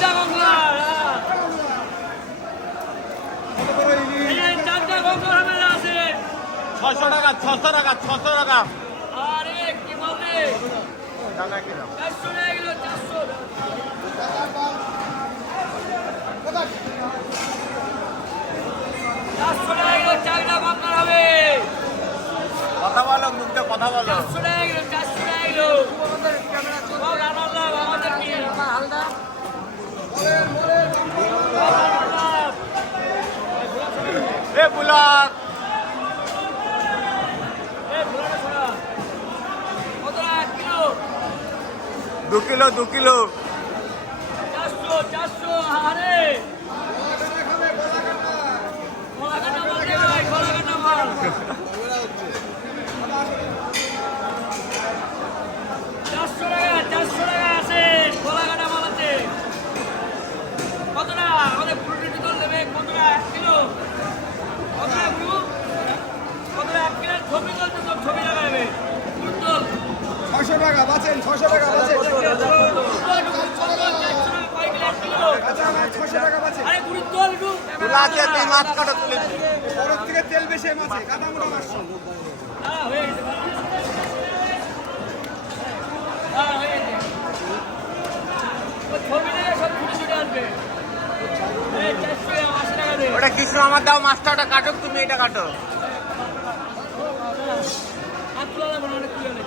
চারটা গঙ্গা, চারটা গঙ্গা মেলা আছে। 600 টাকা 600 টাকা 600 টাকা। আরে কি বলবে, 400 টাকা কিলো, 400। 400 টাকা কিলো চারটা গঙ্গা হবে। কথা বলো, মুখে কথা বলো। 400 টাকা কিলো, 400 টাকা কিলো। সব আমার লাভ, আমাদের কি? এ বুলাক কত টাকা কিলো? 2 kilo 2 kilo. 400, 400। আরে কলাকাটা মাল রে ভাই, কলাকাটা মাল। 400 টাকা, 400 টাকা আছে, কলাকাটা মাল আছে। কত টাকা? আমাদের পুরো ডিটেল নেবে। কত টাকা 1 কিলো? কত টাকা পুরো? কত টাকা 1 কিলো? ছবি তুলতে তো ছবি লাগাবে। পুরো তুল। 600 টাকা বাঁচেন, 600 টাকা বাঁচেন। আচ্ছা আমার 600 টাকা বাঁচেন। আরে পুরো তুল একটু। তুলা আছে, তুই মাছ কাটো তুলে। বরফ থেকে তেল বেশি মাছে, কাদা মোটা মাছ। হয়ে গেছে। হয়ে গেছে। ওই ছবি দেখে সব ছুটে ছুটে আসবে। এই 480 টাকা দে। ওটা কিছু আমার দাও, মাছটা ওটা কাটো, তুমি এটা কাটো। হাত তোলা লাগবে না, অনেক তুলে নে।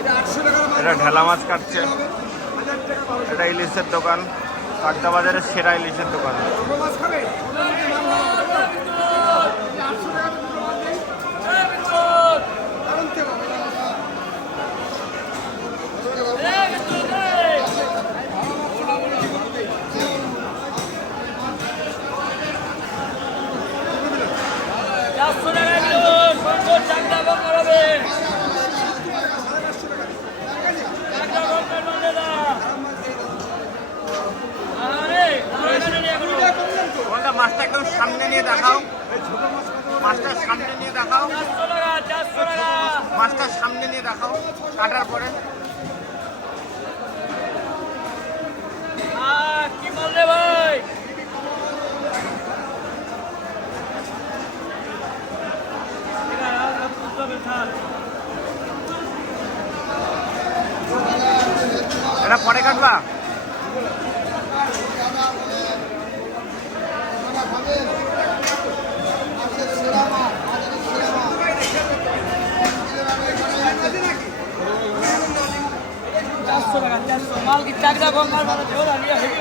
এটা 800 টাকা মাছ। এটা ঢেলা মাছ কাটছে। 1000 টাকা 1200। এটা ইলিশের দোকান, কাকদা বাজারের সেরা ইলিশের দোকান। ছোট মাছ খাবে? ছোট মাছের দাম ভালো। 800 টাকা তো ছোট মাছ নেই। দারুণ তেল হবে। কোনটা মাছটা একদম সামনে নিয়ে দেখাও, মাছটা সামনে নিয়ে দেখাও, মাছটা সামনে নিয়ে দেখাও কাটার পরে। কি বললে ভাই? এটা পরে কাটবা। মাল কি চাকরা গঙ্গার বাড়াতে ওরা নিয়ে হেঁটে